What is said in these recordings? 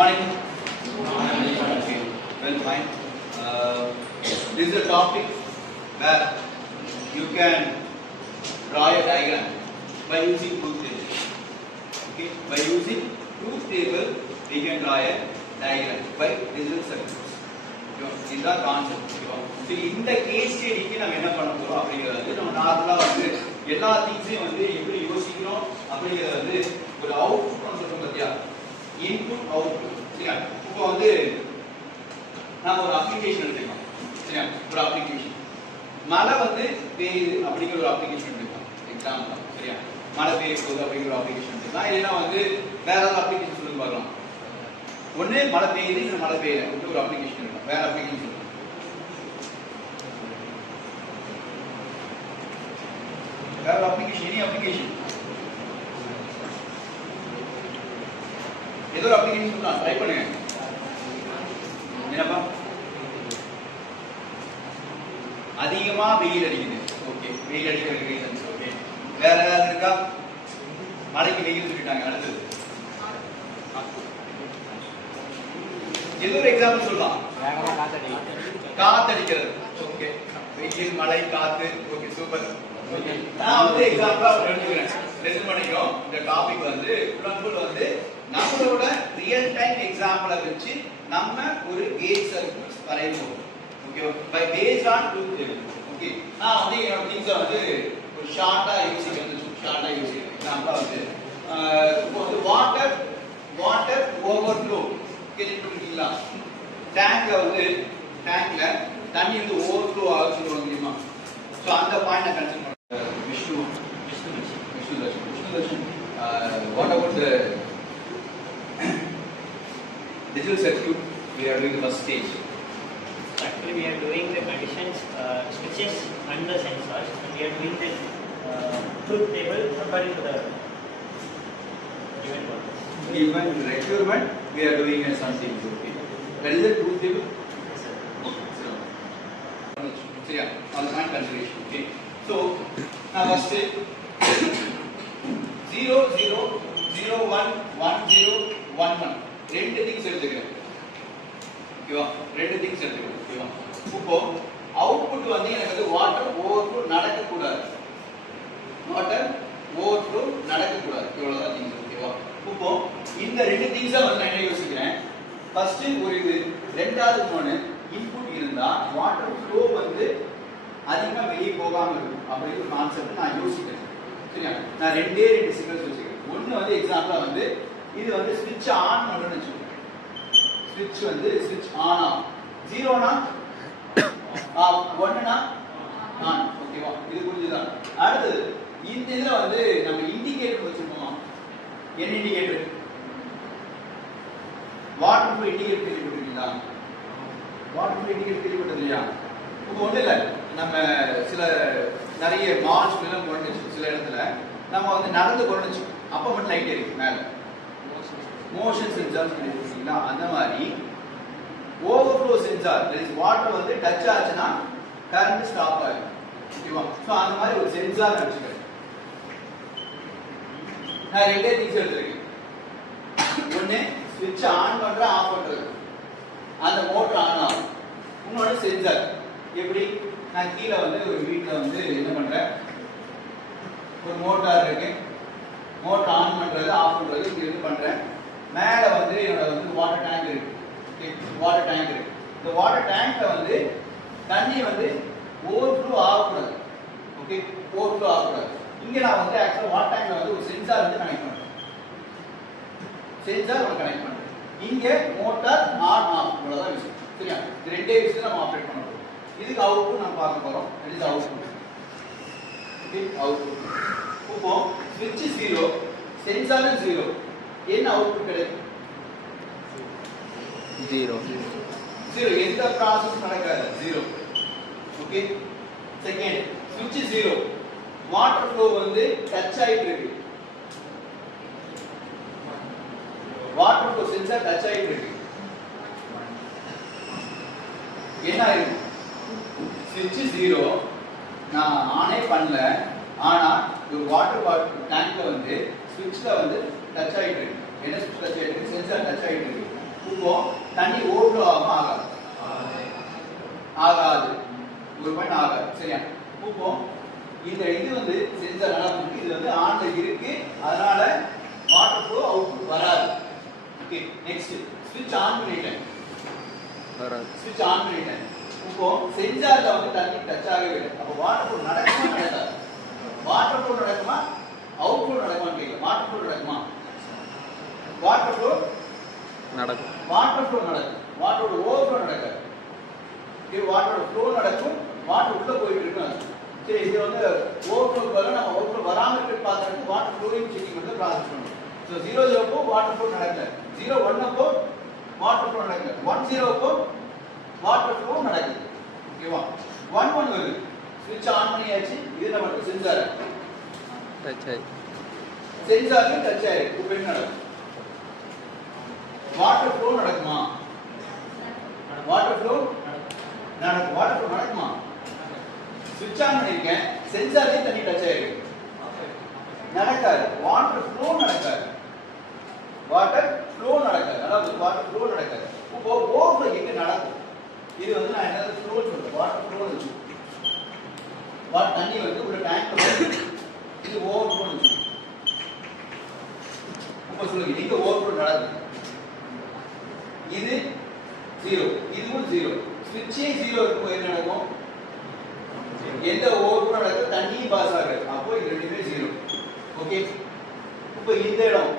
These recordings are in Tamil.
morning. Okay. Well, fine. This is a topic where you can draw a diagram by using truth table. Okay. By using truth table, we can draw a diagram by digital circuits. In the concept. So in the case study நம்ம என்ன பண்ண போறோம் அப்படிங்கிறது நம்ம நார்மலா வந்து எல்லா திங்ஸையும் வந்து எப்படி யோசிக்கணும் அப்படிங்கிறது வந்து ஒரு அவுட்புட் சொல்றோம் பாத்தியா, இன்புட் அவுட்புட். சரியா? இப்போ வந்து நாம ஒரு அப்ளிகேஷன் எடுத்துக்கலாம். சரியா? ஒரு அப்ளிகேஷன் மழை வந்து பெய்யுது அப்படிங்கிற ஒரு அப்ளிகேஷன் எடுத்துக்கலாம் எக்ஸாம்பிள். சரியா? மழை பெய்ய போகுது அப்படிங்கிற ஒரு அப்ளிகேஷன் எடுத்துக்கலாம். இல்லைன்னா வந்து வேற ஏதாவது அப்ளிகேஷன் சொல்லுங்க பார்க்கலாம். ஒண்ணு மழை பெய்யுது, இன்னும் மழை பெய்யல ஒரு அப்ளிகேஷன் எடுக்கலாம். வேற அப்ளிகேஷன் வேற அப்ளிகேஷன் எனி அப்ளிகேஷன் ஏதோ ஒரு அப்ளிகேஷன் சொல்லலாம். ட்ரை பண்ணுங்க. என்னப்பா? அதிகமா வெயில் அடிக்குது. ஓகே, வெயில் அடிக்கிற ரீசன்ஸ். ஓகே, வேற ஏதாவது இருக்கா? மழைக்கு வெயில் சொல்லிட்டாங்க. அடுத்தது ஏதோ ஒரு எக்ஸாம்பிள் சொல்லலாம். காத்தடிக்கிறது. ஓகே, வெயில், மழை, காத்து. Okay, super. ஓகே, நான் வந்து எக்ஸாம்பிளா எடுத்துக்கிறேன். லெசன் பண்ணிக்கிறோம். இந்த டாபிக் வந்து ஃபுல் வந்து நம்மளோட ரியல் டைம் எக்ஸாம்பிளை வச்சு நம்ம ஒரு கேஜ் சர்க்யூட்ஸ் வரைவோம். Okay, by based on truth table. Okay, நான் வந்து என்னோட திங்ஸை வந்து ஒரு ஷார்ட்டா யோசிக்கிறேன். எக்ஸாம்பிளா வந்து இப்போ வந்து வாட்டர் ஓவர்ஃப்ளோ கேள்விப்பட்டிருக்கீங்களா? டேங்க்ல வந்து டேங்க்ல தண்ணி வந்து ஓவர்ஃப்ளோ ஆகுது சொல்லுவாங்க தெரியுமா? ஸோ அந்த பாயிண்ட் நான் கன்சிடர் பண்ணுறேன். Vishnu Darshan, what about the digital circuit? We are doing the first stage. Actually, we are doing the conditions, switches and the sensors, and we are doing the truth table according to the given purpose. Given requirement, we are doing something. Okay, that is the truth table. Yes, sir. So yeah, on the mind consideration. Okay, so now first 0 0 0 1 1 0 1 1 ரெண்டு திங்ஸ் எடுத்துக்கிறேன். ஓகேவா? ரெண்டு திங்ஸ் எடுத்துக்கிறேன். ஓகேவா? இப்போ அவுட்புட் வந்து எனக்கு வந்து வாட்டர் ஓவர்ஃப்ளோ நடக்க கூடாது. வாட்டர் ஓவர்ஃப்ளோ நடக்க கூடாது. இவ்வளவுதான் திங்ஸ். ஓகேவா? இப்போ இந்த ரெண்டு திங்ஸை வந்து நான் என்ன யோசிக்கிறேன். ஃபர்ஸ்ட் ஒரு இது, ரெண்டாவது ஒன்று இன்புட் இருந்தா வாட்டர் ஃப்ளோ வந்து அதிகமா வெளியே போகாம இருக்கும் அப்படிங்கிற ஒரு கான்செப்ட் நான் யோசிக்கிறேன். சரியா? நான் ரெண்டு சிக்னல்ஸ் வச்சுக்கிறேன். ஒன்று வந்து எக்ஸாம்பிளா வந்து இது வந்து ஸ்விட்ச் ஆன் பண்ணணும்னு வச்சுக்கோங்க. ஸ்விட்ச் வந்து ஸ்விட்ச் ஆன் ஆகும். 0னா ஆஃப், 1னா ஆன். ஓகேவா? இது புரிஞ்சுதா? அடுத்து இந்த இதுல வந்து நம்ம இண்டிகேட்டர் வச்சிருக்கோம். என்ன இண்டிகேட்டர்? வாட்டர் ஃப்ளோ இண்டிகேட்டர் கேள்விப்பட்டிருக்கீங்களா? வாட்டர் ஃப்ளோ இண்டிகேட்டர் கேள்விப்பட்டது இல்லையா? இப்போ ஒன்றும் இல்லை, நம்ம சில நிறைய மால்ஸ் எல்லாம் போனச்சு, சில இடத்துல நம்ம வந்து நடந்து போனச்சு அப்போ மட்டும் லைட் எரியும் மேலே. மோஷன் சென்சார் சொல்லிருக்கீங்களா? அந்த மாதிரி ஓவர்ஃப்ளோ சென்சார், வாட்டர் வந்து டச் ஆச்சுன்னா கரண்ட் ஸ்டாப் ஆகும். ஓகேவா? ஸோ அந்த மாதிரி ஒரு சென்சார் வச்சுக்கிறேன். நான் ரெண்டே திங்ஸ் எடுத்துருக்கேன். ஒன்று ஸ்விட்ச் ஆன் பண்ற ஆஃப் பண்றது, அந்த மோட்டர் ஆன் ஆகும். இன்னொன்று சென்சார். எப்படி? நான் கீழே வந்து ஒரு வீட்டில் வந்து என்ன பண்றேன், ஒரு மோட்டார் இருக்கு. மோட்டர் ஆன் பண்றது ஆஃப் பண்றது இங்க இருந்து பண்றேன். மேலே வந்து என்னோட வந்து வாட்டர் டேங்க் இருக்கு. வாட்டர் டேங்க் இருக்கு. இந்த வாட்டர் டேங்க்ல வந்து தண்ணி வந்து ஓவர்ஃப்ளோ ஆகக்கூடாது. ஓகே, ஓவர்ஃப்ளோ ஆகக்கூடாது. இங்க நான் வந்து ஆக்சுவலா வாட்டர் டேங்க்ல வந்து ஒரு சென்சார் வந்து கனெக்ட் பண்றேன். சென்சார் ஒன்று கனெக்ட் பண்றேன். இங்க மோட்டார் ஆன் ஆஃப், இவ்வளவுதான் விஷயம். சரியா? இது ரெண்டே விஷயத்தை நம்ம ஆப்ரேட் பண்ண போறோம். இதுக்கு அவுட்புட் நம்ம பார்க்க போறோம். It is output. Okay, output. இப்போ ஸ்விட்ச் 0, சென்சார் 0, என்ன அவுட்புட் கிடைக்கும்? 0. எந்த ப்ராசஸ் நடக்காது. 0. ஓகே, செகண்ட் ஸ்விட்ச் 0, வாட்டர் ஃப்ளோ வந்து டச் ஆயிட்டு இருக்கு. வாட்டர் ஃப்ளோ சென்சார் டச் ஆயிட்டு இருக்கு. என்ன ஆயிருக்கு? ஸ்விட்ச் 0 நான் ஆனே பண்ணல, ஆனா ஒரு வாட்டர் பாட்டில் டேங்க்ல வந்து ஸ்விட்ச்ல வந்து டச் ஆயிட்டு இருக்கு. என்ன ஸ்விட்ச் டச் ஆயிட்டு இருக்கு? சென்சார் டச் ஆயிட்டு இருக்கு. இப்போ தண்ணி ஓவர்ஃப்ளோ ஆகும் ஆகாது ஆகாது ஒரு பாயிண்ட் ஆகாது சரியா இப்போ இந்த இது வந்து சென்சார் நடக்கும் இது வந்து ஆன்ல இருக்கு அதனால வாட்டர் ஃப்ளோ அவுட்புட் வராது ஓகே நெக்ஸ்ட் ஸ்விட்ச் ஆன் பண்ணிட்டேன் வராது ஸ்விட்ச் ஆன் பண்ணிட்டேன் இப்போ சென்சார்ல வந்து தண்ணி டச் ஆகவே இல்லை அப்ப வாட்டர் ஃப்ளோ நடக்குமா நடக்காது வாட்டர் ஃப்ளோ நடக்குமா அவுட் ஃப்ளோ நடக்குமா கேட்கல வாட்டர் ஃப்ளோ நடக்குமா வாட்டர் ஃப்ளோ நடக்கும் வாட்டர் ஃப்ளோ நடக்கும் வாட்டரோட ஓவர்ஃப்ளோ நடக்காது இது வாட்டரோட ஃப்ளோ நடக்கும் வாட்டர் உள்ள போயிட்டு இருக்கும் சரி இது வந்து ஓவர்ஃப்ளோ வர நம்ம ஓவர்ஃப்ளோ வராம இருக்கு பார்க்கறதுக்கு வாட்டர் ஃப்ளோயிங் செக்கிங் வந்து ப்ராசஸ் பண்ணணும் சோ 0 அப்போ வாட்டர் ஃப்ளோ நடக்கல 0 1 அப்போ வாட்டர் ஃப்ளோ நடக்கல 1 0 அப்போ வாட்டர் ஃப்ளோ நடக்குது ஓகேவா 1 1 வருது ஸ்விட்ச் ஆன் பண்ணியாச்சு இது நமக்கு சென்சார் டச் ஆயி சென்சார்ல டச் ஆயிருக்கு இப்போ என்ன நடக்கும் வாட்டர் ஃப்ளோ நடக்குமா வாட்டர் ஃப்ளோ நடக்கும் வாட்டர் ஃப்ளோ நடக்குமா ஸ்விட்ச் ஆன் பண்ணிருக்கேன் சென்சார்லயே தண்ணி டச் ஆயிருக்கு நடக்காது வாட்டர் ஃப்ளோ நடக்காது வாட்டர் ஃப்ளோ நடக்காது அதாவது வாட்டர் ஃப்ளோ நடக்காது இப்போ ஓவர்ஃப்ளோ எங்க நடக்கும் இது வந்து நான் என்ன ஃப்ளோ சொல்றேன் வாட்டர் ஃப்ளோ இருக்கு வாட்டர் தண்ணி வந்து ஒரு டேங்க்ல இது ஓவர்ஃப்ளோ இருக்கு இப்போ சொல்லுங்க இங்க ஓவர்ஃப்ளோ நடக்குது இது 0 இதுவும் 0 ஸ்விட்சே 0 இருக்கும்போது என்ன நடக்கும் எந்த ஓவர்ஃப்ளோ நடக்குது தண்ணி பாஸ் ஆகுது அப்போ இது ரெண்டுமே 0 ஓகே இப்போ இந்த இடம்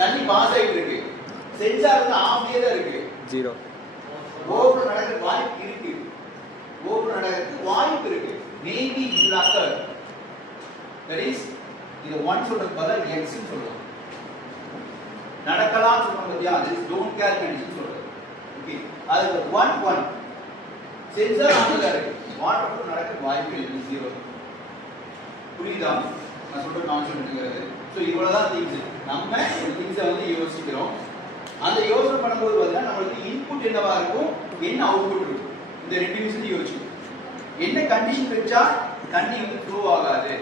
தண்ணி பாஸ் ஆயிட்டு இருக்கு சென்சார் வந்து ஆஃப்லயே தான் இருக்கு 0 ஓவர்ஃப்ளோ நடக்க வாய்ப்பு இருக்கு ஓவர்ஃப்ளோ நடக்கிறதுக்கு வாய்ப்பு இருக்கு maybe it occur that is இது 1 சொல்றது பதிலா x ன்னு சொல்றோம் நடக்கலாம் சொல்றோம் பத்தியா this don't care condition சொல்றது ஓகே அது 1 1 சென்சார் ஆன்ல இருக்கு வாட்டர் ஃப்ளோ நடக்க வாய்ப்பு இல்லை 0 புரியுதா நான் சொல்ற கான்செப்ட்ங்கிறது சோ இவ்வளவுதான் திங்ஸ் நம்ம ஒரு திங்ஸை வந்து யோசிக்கிறோம் அந்த யோசனை பண்ணும்போது பார்த்தா நம்மளுக்கு இன்புட் என்னவா இருக்கும் என்ன அவுட்புட் இருக்கும் இந்த ரெண்டு விஷயத்தையும் யோசிக்கணும் என்ன கண்டிஷன் வச்சா தண்ணி வந்து ஃப்ளோ ஆகாது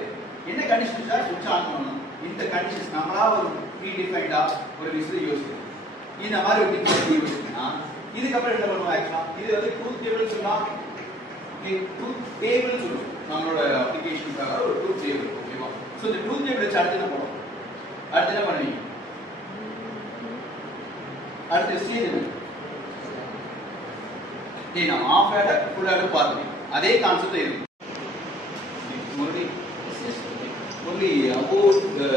என்ன கண்டிஷன் வச்சா சுவிட்ச் ஆன் பண்ணணும் இந்த கண்டிஷன்ஸ் நம்மளா ஒரு ப்ரீ டிஃபைன்டா ஒரு விஷயத்தை யோசிக்கணும் இந்த மாதிரி ஒரு டிஃபைன் யோசிச்சீங்கன்னா இதுக்கப்புறம் என்ன பண்ணுவோம் ஆக்சுவலா இது வந்து ட்ரூத் டேபிள் சொல்லலாம் ட்ரூத் டேபிள் சொல்லுவோம் நம்மளோட அப்ளிகேஷனுக்காக ஒரு ட்ரூத் டேபிள் ஓகேவா ஸோ இந்த ட்ரூத் டேபிள் வச்சு அடுத்து என்ன பண்ணுவோம் அடுத்து என்ன பண்ணுவீங்க அடுத்து ஸ்டேஜ் என்ன டேய் நான் ஆஃப் ஆட ஃபுல் ஆட பார்ப்பேன் அதே கான்செப்ட் இருக்கு only about the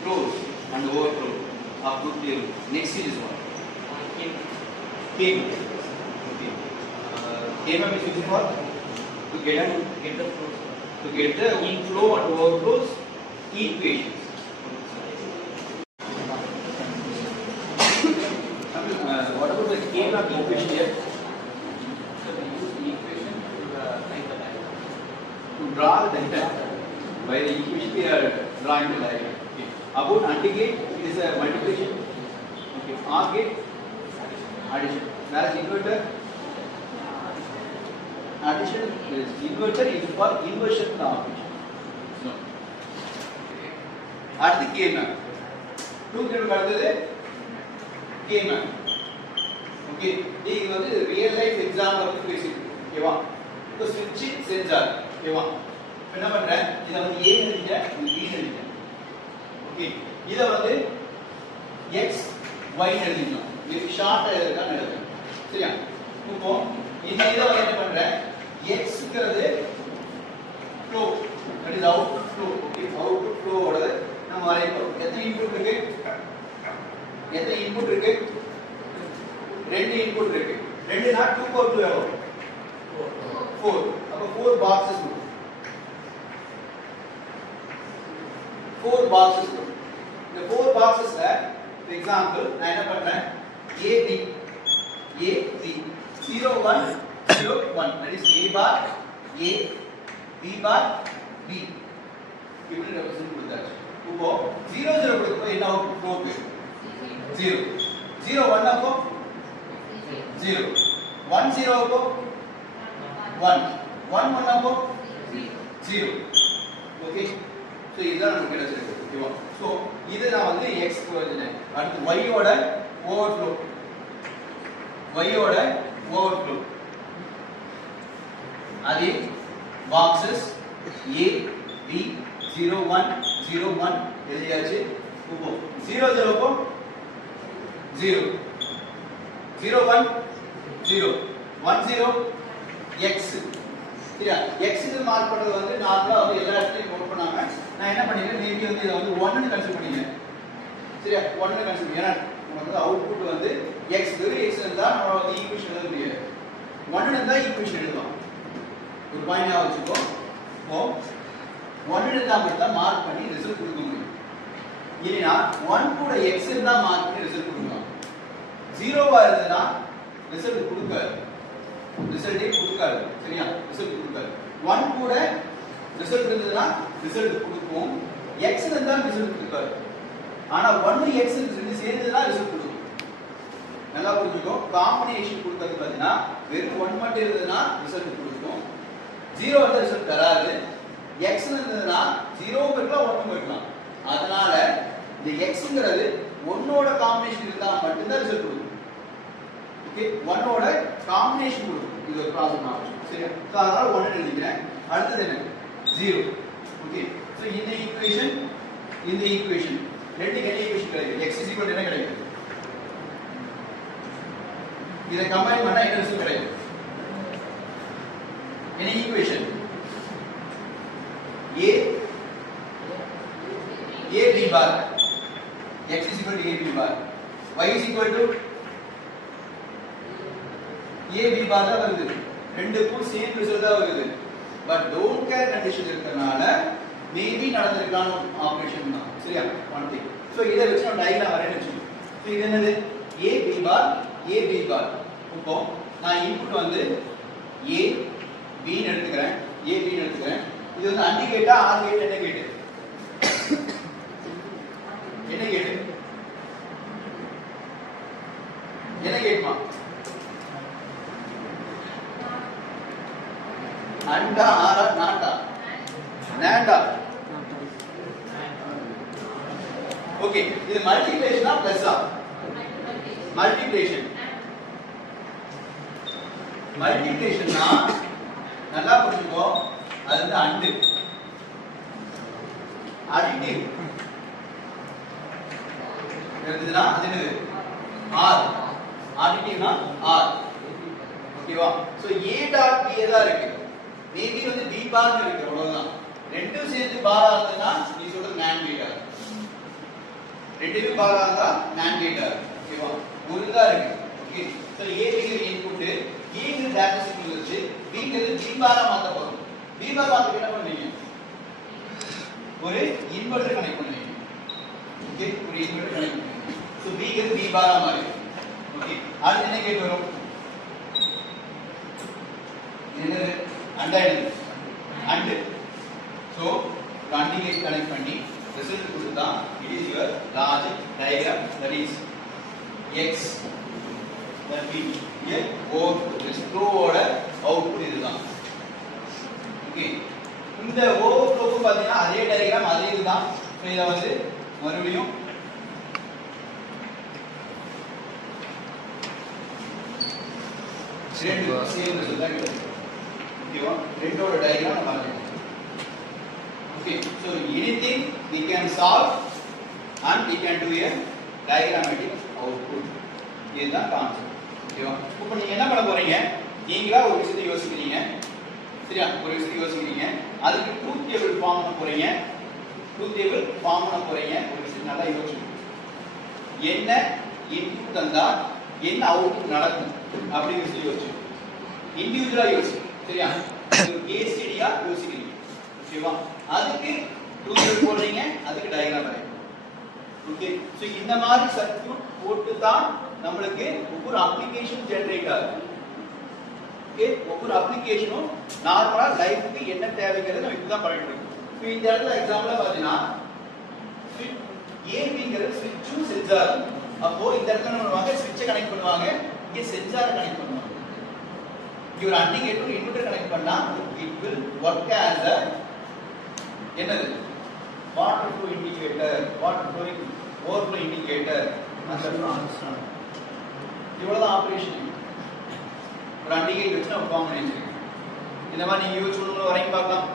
flows and overflow of good table. Next is what? Came. Okay. Came is used for to get the flows. To get the inflow and overflows equations. What about the came of equation here? So we use equation to draw the diagram. By the equation we are drawing the diagram. Okay. About AND gate it is a multiplication. Okay. OR gate addition. Whereas inverter addition is inverter is for inversion operation. So at the K map. Truth table kaduthathu K map. Okay. This is a real life example of the okay va. So switch sensor okay va. என்ன பண்றேன் இத வந்து a எழுதிட்டேன் இது b எழுதிட்டேன் ஓகே இத வந்து x y எழுதிட்டோம் இது ஷார்ட்டா எழுதலாம் எழுதுறேன் சரியா இப்போ இந்த இத வந்து என்ன பண்றேன் x ங்கிறது flow that is output flow okay output flow ஓட நம்ம வரையறோம் எத்தனை இன்புட் இருக்கு ரெண்டு இன்புட் இருக்கு ரெண்டு நாட் 2 பவர் 2 எவ்வளவு 4 அப்ப 4 பாக்ஸஸ் 4 boxes இந்த 4 boxes ல for example நான் என்ன பண்றேன் a b 0 1 0 1 that is a bar a b bar b இப்படி ரெப்ரசன்ட் கொடுத்தாச்சு இப்போ 0 0 கொடுக்கும்போது என்ன ஆகும் ஃப்ளோக்கு 0 0 1 அப்போ 0 1 0 அப்போ 1 1 1 அப்போ 0 okay So, this is the so இது நான் வந்து எக்ஸ்க்கு வச்சுட்டேன். அடுத்து ஒய்யோட ஓவர்ஃப்ளோ, ஒய்யோட ஓவர்ஃப்ளோ அது பாக்ஸஸ் A B 0 1 0 1 எழுதியாச்சு. இப்போ 0 0 போ 0 0 1 0 1 0 x சரியா. x க்கு மார்க் பண்றது வந்து நார்மலா வந்து எல்லா இடத்துலயும் நோட் பண்ணாம நான் என்ன பண்ணிருக்கேன், மேபி வந்து இத வந்து 1 ன்னு கன்சிடர் பண்ணிக்கிறேன் சரியா. 1 ன்னு கன்சிடர் ஏன்னா நமக்கு அவுட்புட் வந்து x வெறும் x இருந்தா நம்ம வந்து ஈக்குவேஷன் எழுத முடியாது. 1 இருந்தா ஈக்குவேஷன் எழுதலாம். ஒரு பாயிண்ட் ஆ வச்சுக்கோ. இப்போ 1 இருந்தா மட்டும் மார்க் பண்ணி ரிசல்ட் கொடுக்க முடியும். இல்லனா 1 கூட x இருந்தா மார்க் பண்ணி ரிசல்ட் கொடுக்கலாம். 0வா இருந்தனா ரிசல்ட் கொடுக்காது. ரிசல்ட்டே கொடுக்காது சரியா. ரிசல்ட் கொடுக்காது. 1 கூட ரிசல்ட் இருந்ததுனா ரிசல்ட் கொடுக்கும். x இருந்தா ரிசல்ட் கொடுக்காது. ஆனா 1 x ரெண்டு சேர்ந்ததுனா ரிசல்ட் கொடுக்கும். நல்லா புரிஞ்சுக்கோ. காம்பினேஷன் கொடுக்கிறது பார்த்தீங்கன்னா வெறும் 1 மட்டும் இருந்ததுனா ரிசல்ட் கொடுக்கும். 0 வந்து ரிசல்ட் தராது. x இருந்ததுனா 0 இருக்கலாம் 1 இருக்கலாம். அதனால இந்த xங்கிறது 1 ஓட காம்பினேஷன் இருந்தா மட்டும் தான் ரிசல்ட் கொடுக்கும். ஓகே 1 ஓட காம்பினேஷன் கொடுக்கும். இது ஒரு ப்ராப்ளம் ஆகும் சரியா. சோ அதனால 1 எழுதிக்கிறேன். அடுத்து என்ன 0. ஓகே சோ இந்த ஈக்குவேஷன் ரெண்டு என்ன ஈக்குவேஷன் கிடைக்கும். x என்ன கிடைக்கும், இத கம்பைன் பண்ணா என்ன ரிசல்ட் கிடைக்கும். என்ன equation a b bar x is equal to a b bar y is equal to a b bar தான் வருது. ரெண்டுக்கும் சேம் ரிசல்ட் தான் வருது. பட் டோன்ட் கேர் கண்டிஷன் இருக்கறனால மேபி நடந்திருக்கலாம் ஆபரேஷன் தான் சரியா. One thing. சோ இத வச்சு நான் டயகிராம் வரையணும் வெச்சுக்கோ. சோ இது என்னது a b bar a b bar. இப்போ நான் இன்புட் வந்து a b ன்னு எடுத்துக்கிறேன். a b ன்னு எடுத்துக்கிறேன். இது வந்து AND கேட்டா OR கேட் என்ன கேட் என்ன கேட்மா அண்டா ஆரா நாட்டா நாண்டா. ஓகே இது மல்டிப்ளிகேஷனா பிளஸ்ஸா மல்டிப்ளிகேஷன்னா நல்லா புரிஞ்சுக்கோ. அது வந்து அண்ட் அடிட்டிவ் இருந்ததுன்னா அது என்னது ஆர். அடிட்டிவ்னா ஆர். ஓகேவா. சோ a டாட் b தான் இருக்கு. மேபி வந்து b பார் இருக்கு அவ்வளவுதான். ரெண்டும் சேர்ந்து பாரா இருந்ததுன்னா நீ சொல்றது NAND கேட்டா. ரெண்டுமே பாரா இருந்தா NAND கேட்டா. ஓகேவா. ஒரு தான் இருக்கு. ஓகே சோ a ங்கிற இன்புட் e ங்கிற டேட்டா சிக்னல் வச்சு b ங்கிறது b பாரா மாத்த போறோம். b பார் மாத்த என்ன பண்ணுவீங்க, ஒரு இன்வெர்ட்டர் கனெக்ட் பண்ணுவீங்க. ஓகே ஒரு இன்வெர்ட்டர் கனெக்ட் பண்ணுவீங்க. சோ b ங்கிறது b பாரா மாறி. ஓகே அடுத்து என்ன கேட் வரும், என்னது அண்ட். சோ AND கேட் கனெக்ட் பண்ணி ரிசல்ட் கொடுத்தா it is your logic diagram. That is x that be a output. this flow ஓட அவுட்புட் இதுதான். ஓகே இந்த ஓவர்ஃப்ளோக்கு பாத்தீங்கன்னா அதே டயகிராம் அதே இதுதான். சோ இத வந்து மறுபடியும் ரெண்டு சேம் ரிசல்ட் தான் கிடைக்கும். ஓகேவா. ரெண்டோட டயகிராம் நம்ம பார்க்கலாம். Okay so anything we can solve and we can do a diagrammatic output. இதுதான் கான்செப்ட். ஓகேவா. இப்போ நீங்க என்ன பண்ண போறீங்க, நீங்களா ஒரு விஷயத்தை யோசிக்கிறீங்க சரியா. ஒரு விஷயத்தை யோசிக்கிறீங்க, அதுக்கு ட்ரூத் டேபிள் ஃபார்ம் பண்ண போறீங்க. ஒரு விஷயம் நல்லா யோசிச்சு என்ன இன்புட் தந்தா என்ன அவுட்புட் நடக்கும் அப்படிங்கிற விஷயம் யோசிச்சு இண்டிவிஜுவலா யோசி சரியா. ஒரு கேஸ் ஸ்டடியா யோசிக்கிறீங்க. ஓகேவா. அதுக்கு ட்ரூத் டேபிள் போடுறீங்க, அதுக்கு டயகிராம் வரையணும். ஓகே சோ இந்த மாதிரி சர்க்யூட் போட்டு தான் நமக்கு ஒவ்வொரு அப்ளிகேஷன் ஜெனரேட் ஆகுது. ஓகே ஒவ்வொரு அப்ளிகேஷனும் நார்மலா லைஃப்க்கு என்ன தேவைங்கிறது நம்ம இப்பதான் பண்ணிட்டு இருக்கோம். இப்போ இந்த இடத்துல எக்ஸாம்பிளா பாத்தீங்கன்னா ஏபிங்கிறது ஸ்விட்சும் சென்சார். அப்போ இந்த இடத்துல என்ன பண்ணுவாங்க, ஸ்விட்சை கனெக்ட் பண்ணுவாங்க, இங்க சென்சாரை கனெக்ட் பண்ணுவாங்க. இங்க ஒரு AND கேட் ஒரு இன்வெர்ட்டர் கனெக்ட் பண்ணா it will work as a என்னது water flow indicator, water flowing overflow indicator இவ்வளோதான் ஆப்ரேஷன். ஒரு இண்டிகேட்டர் வச்சு நம்ம ஃபார்ம் பண்ணி வச்சுருக்கோம். இந்த மாதிரி நீங்கள் யூஸ் பண்ணணும் வரைக்கும் பார்க்கலாம்.